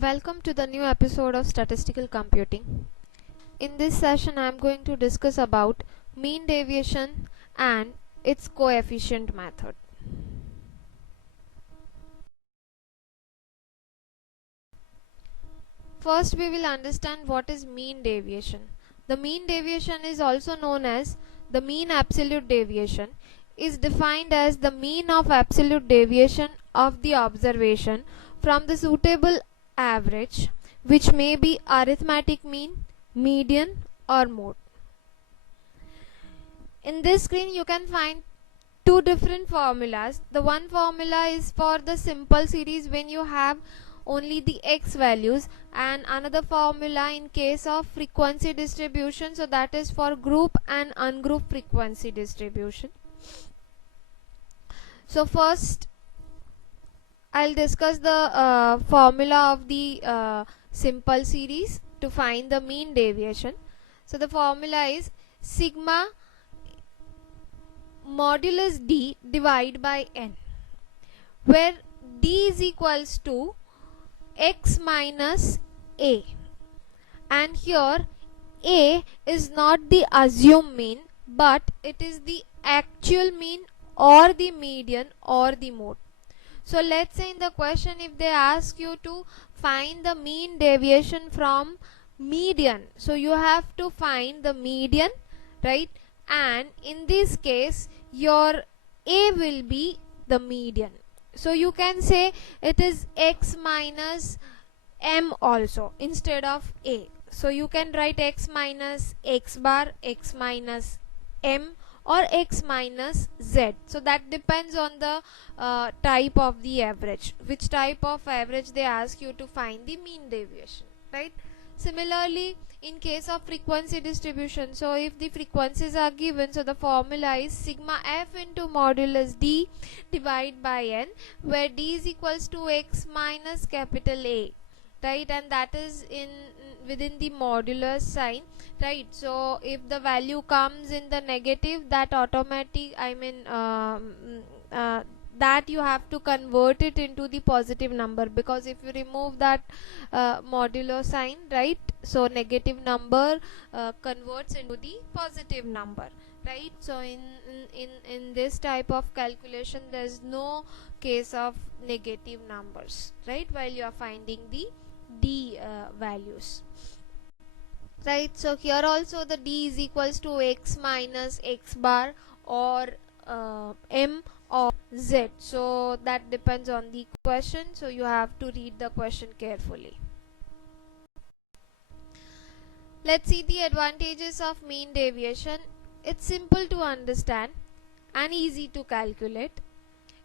Welcome to the new episode of Statistical Computing. In this session I am going to discuss about mean deviation and its coefficient method. First we will understand what is mean deviation. The mean deviation is also known as the mean absolute deviation, is defined as the mean of absolute deviation of the observation from the suitable average, which may be arithmetic mean, median or mode. In this screen you can find two different formulas. The one formula is for the simple series when you have only the x values, and another formula in case of frequency distribution, so that is for group and ungrouped frequency distribution. So first I'll discuss the formula of the simple series to find the mean deviation. So the formula is sigma modulus d divided by n, where d is equals to x minus a, and here a is not the assumed mean but it is the actual mean or the median or the mode. So let's say in the question if they ask you to find the mean deviation from median, so you have to find the median, right? And in this case your a will be the median, so you can say it is x minus m also instead of a. So you can write x minus x bar, x minus m, or x minus z. So that depends on the type of the average, which type of average they ask you to find the mean deviation, right? Similarly in case of frequency distribution, so if the frequencies are given, so the formula is sigma f into modulus d divided by n, where d is equals to x minus capital A, right? And that is in within the modulus sign, right? So if the value comes in the negative, that automatic that you have to convert it into the positive number, because if you remove that modulo sign, right, so negative number converts into the positive number, right? So in this type of calculation there is no case of negative numbers, right, while you are finding the d values, right? So here also the d is equals to x minus x bar or m or z, so that depends on the question, so you have to read the question carefully. Let's see the advantages of mean deviation. It's simple to understand and easy to calculate.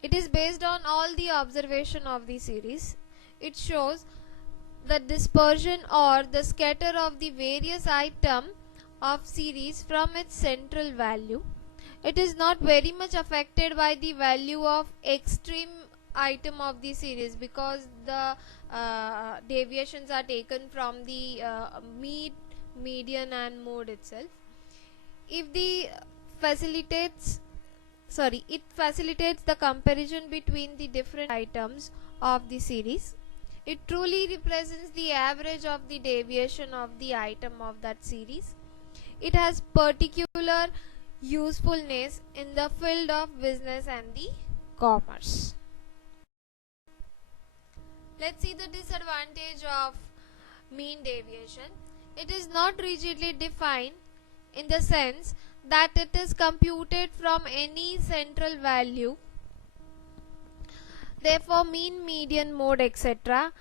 It is based on all the observation of the series. It shows the dispersion or the scatter of the various item of series from its central value. It is not very much affected by the value of extreme item of the series, because the deviations are taken from the median and mode itself. If the it facilitates the comparison between the different items of the series. It truly represents the average of the deviation of the item of that series. It has particular usefulness in the field of business and the commerce. Let's see the disadvantage of mean deviation. It is not rigidly defined in the sense that it is computed from any central value. Therefore mean, median, mode, etc.,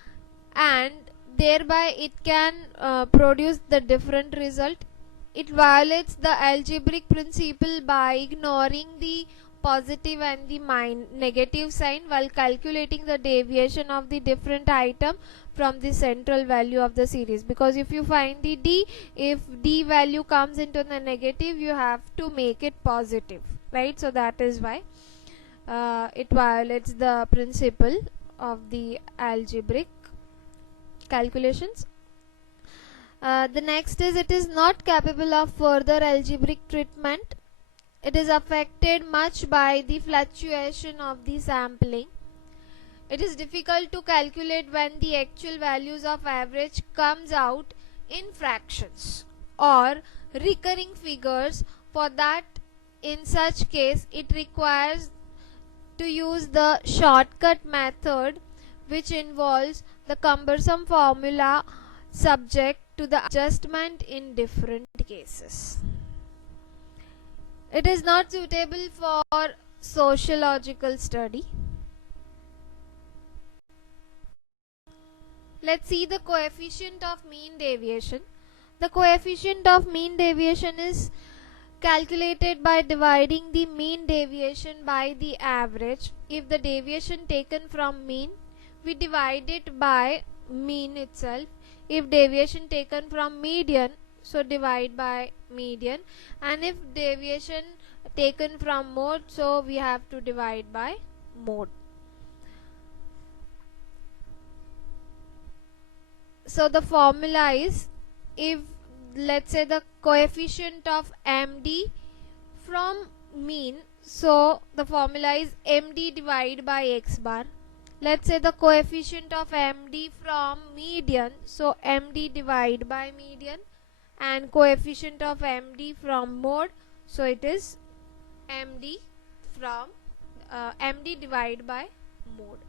and thereby it can produce the different result. It violates the algebraic principle by ignoring the positive and the negative sign while calculating the deviation of the different item from the central value of the series, because if you find the d, if d value comes into the negative, you have to make it positive, right? So that is why it violates the principle of the algebraic calculations. The next is it is not capable of further algebraic treatment. It is affected much by the fluctuation of the sampling. It is difficult to calculate when the actual values of average comes out in fractions or recurring figures. For that, in such case, it requires to use the shortcut method, which involves the cumbersome formula subject to the adjustment in different cases. It is not suitable for sociological study. Let's see the coefficient of mean deviation. The coefficient of mean deviation is calculated by dividing the mean deviation by the average. If the deviation taken from mean, we divide it by mean itself. If deviation taken from median, so divide by median, and if deviation taken from mode, so we have to divide by mode. So the formula is, if let's say the coefficient of MD from mean, so the formula is MD divided by X bar. Let's say the coefficient of MD from median, so MD divided by median, and coefficient of MD from mode, so it is MD from MD divided by mode.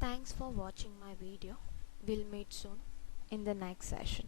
Thanks for watching my video. We'll meet soon in the next session.